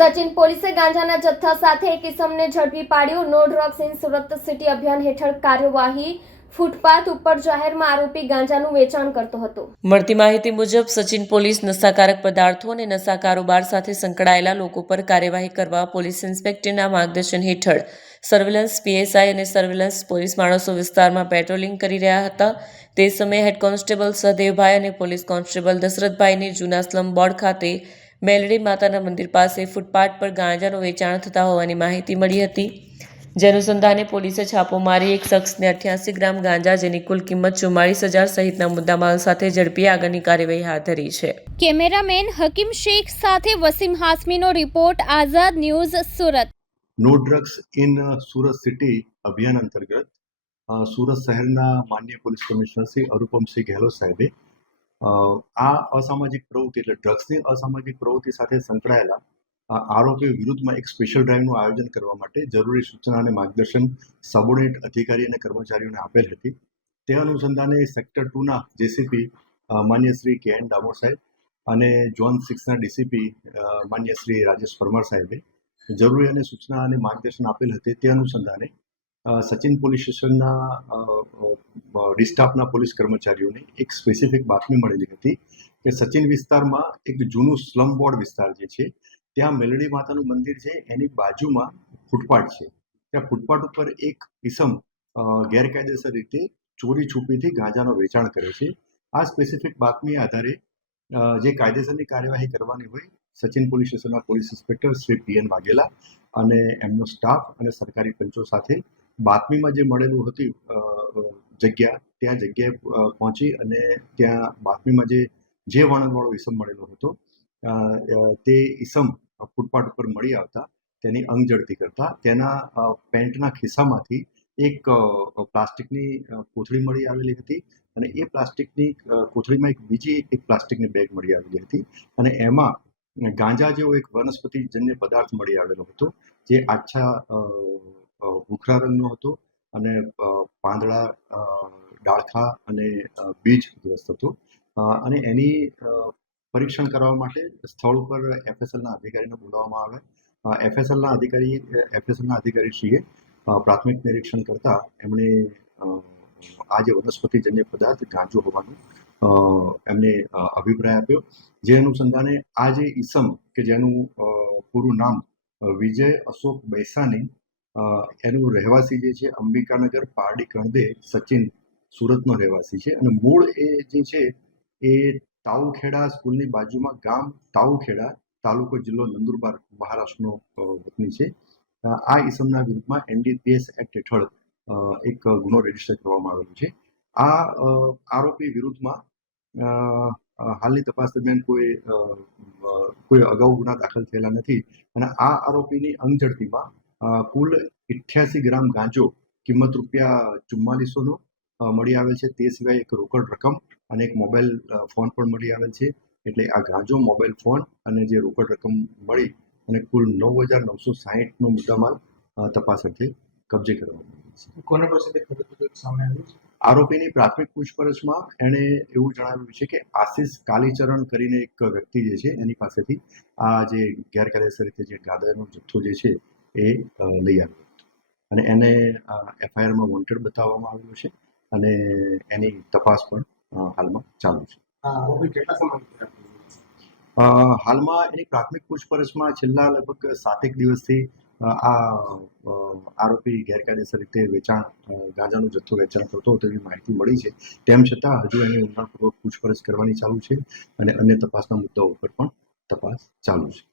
સચિન પોલીસે ગાંજાના જથ્થા સાથે એક ઇસમને ઝડપી પાડ્યો. No drugs in Surat city અભિયાન હેઠળ કાર્યવાહી, ફૂટપાથ ઉપર જાહેરમાં આરોપી ગાંજાનું વેચાણ કરતો હતો. મળતી માહિતી મુજબ, સચિન પોલીસ નશાકારક પદાર્થો અને નશા કારોબાર સાથે સંકળાયેલા લોકો પર કાર્યવાહી કરવા પોલીસ ઇન્સ્પેક્ટરના માર્ગદર્શન હેઠળ સર્વેલન્સ, પીએસઆઈ અને સર્વેલન્સ પોલીસ માણસો વિસ્તારમાં પેટ્રોલિંગ કરી રહ્યા હતા. તે સમયે હેડ કોન્સ્ટેબલ સહદેવભાઈ અને પોલીસ કોન્સ્ટેબલ દશરથભાઈને જૂના સ્લમ બોર્ડ ખાતે મેલડી માતાના મંદિર પાસે ફૂટપાથ પર ગાંજાનું વેચાણ થતા હોવાની માહિતી મળી હતી. જે અનુસંધાને પોલીસે છાપો મારી એક શખ્સને અઠ્યાસી ગ્રામ ગાંજા જેની કુલ કિંમત ચુમ્માળીસ હજાર સહિતના મુદ્દામાલ સાથે ઝડપી આગળની કાર્યવાહી હાથ ધરી છે. કેમેરામેન હકીમ શેખ સાથે Wasim હાસમીનો report Azad news Surat. No drugs in Surat city અભિયાન અંતર્ગત સુરત શહેરના માન્ય પોલીસ કમિશનર શ્રી અરુપમસિંહ ગેહલોત સાહેબે આ અસામાજિક પ્રવૃત્તિ એટલે ડ્રગ્સની અસામાજિક પ્રવૃત્તિ સાથે સંકળાયેલા આરોપીઓ વિરુદ્ધમાં એક સ્પેશિયલ ડ્રાઈવનું આયોજન કરવા માટે જરૂરી સૂચના અને માર્ગદર્શન સબોર્ડિનેટ અધિકારી અને કર્મચારીઓને આપેલ હતી. તે અનુસંધાને સેક્ટર ટુના જેસીપી માન્ય શ્રી કે એન ડામોર સાહેબ અને ઝોન સિક્સના ડીસીપી માન્ય શ્રી રાજેશ પરમાર સાહેબે જરૂરી અને સૂચના અને માર્ગદર્શન આપેલ હતી. તે અનુસંધાને સચિન પોલીસ સ્ટેશનના ડિસ્ટાફના પોલીસ કર્મચારીઓને એક સ્પેસિફિક બાતમી મળેલી હતી કે સચિન વિસ્તારમાં એક જૂનું સ્લમ બોર્ડ વિસ્તાર જે છે, ત્યાં મેલડી માતાનું મંદિર છે, એની બાજુમાં ફૂટપાથ છે. ત્યાં ફૂટપાથ ઉપર એક ઇસમ ગેરકાયદેસર રીતે ચોરી છુપીથી ગાંજાનો વેચાણ કરે છે. આ સ્પેસિફિક બાતમી આધારે જે કાયદેસરની કાર્યવાહી કરવાની હોય, સચિન પોલીસ સ્ટેશનના police inspector Shri P N Vaghela અને એમનો સ્ટાફ અને સરકારી પંચો સાથે બાતમીમાં જે મળેલું હતું જગ્યા, ત્યાં જગ્યાએ પહોંચી અને ત્યાં બાતમીમાં જે જે વર્ણનવાળો ઈસમ મળેલો હતો તે ઈસમ ફૂટપાથ ઉપર મળી આવતા, તેની અંગ ઝડપી કરતા, તેના પેન્ટના ખિસ્સામાંથી એક પ્લાસ્ટિકની કોથળી મળી આવેલી હતી અને એ પ્લાસ્ટિકની કોથળીમાં એક બીજી એક પ્લાસ્ટિકની બેગ મળી આવેલી હતી અને એમાં ગાંજા જેવો એક વનસ્પતિજન્ય પદાર્થ મળી આવેલો હતો, જે આછા ભૂખરા રંગનો હતો અને પાંદડા ડાળખા અને બીજ ગ્રસ્ત હતો. અને એની પરીક્ષણ કરવા માટે સ્થળ ઉપર એફએસએલના અધિકારીને બોલાવવામાં આવે એફએસએલના અધિકારી એફએસએલના અધિકારીશ્રીએ પ્રાથમિક નિરીક્ષણ કરતા એમણે આ જે વનસ્પતિજન્ય પદાર્થ ગાંજો હોવાનું એમને અભિપ્રાય આપ્યો. જે અનુસંધાને આ જે ઈસમ, કે જેનું પૂરું નામ વિજય અશોક બૈસાની એનું રહેવાસી જે છે અંબિકાનગર પારડી કણદે સચિન સુરતનો રહેવાસી છે. અને મૂળ એ જે છે એ તાઉખેડા સ્કૂલની બાજુમાં ગામ તાઉખેડા તાલુકો જિલ્લો નંદુરબાર મહારાષ્ટ્રનો વતની છે. આ ઈસમના વિરુદ્ધમાં એનડીપીએસ એક્ટ હેઠળ એક ગુનો રજિસ્ટર કરવામાં આવેલો છે. આ આરોપી વિરુદ્ધમાં હાલની તપાસ દરમિયાન કોઈ કોઈ અગાઉ ગુના દાખલ થયેલા નથી. અને આ આરોપીની અંગઝડતીમાં અ, કુલ ઇઠ્યાસી ગ્રામ ગાંજો કિંમત રૂપિયા ચુમ્માલીસોનો મળી આવેલ છે. તે સિવાય એક રોકડ રકમ અને એક મોબાઈલ ફોન પણ મળી આવેલ છે. એટલે આ ગાંજો મોબાઈલ ફોન અને જે રોકડ રકમ મળી અને કુલ નવ હજાર નવસો સાહીઠનો મુદ્દામાલ તપાસ અર્થે કબજે કરવામાં આવ્યો પાસેથી સામે આવ્યું આરોપીની પ્રાથમિક પૂછપરછમાં એણે એવું જણાવ્યું છે કે આશિષ કાલીચરણ કરીને એક વ્યક્તિ જે છે એની પાસેથી આ જે ગેરકાયદેસર રીતે જે ગાંજાનો જથ્થો જે છે એ લઈ આવ્યો. અને એને એફઆઈઆરમાં વોન્ટેડ બતાવવામાં આવ્યું છે અને એની તપાસ પણ હાલમાં ચાલુ છે. આ હાલમાં એની પ્રાથમિક પૂછપરછમાં છેલ્લા લગભગ સાતેક દિવસથી આ આરોપી ગેરકાયદેસર રીતે વેચાણ ગાંજાનો જથ્થો વેચાણ કરતો હતો એવી માહિતી મળી છે. તેમ છતાં હજુ એની ઊંડાણપૂર્વક પૂછપરછ કરવાની ચાલુ છે અને અન્ય તપાસના મુદ્દાઓ ઉપર પણ તપાસ ચાલુ છે.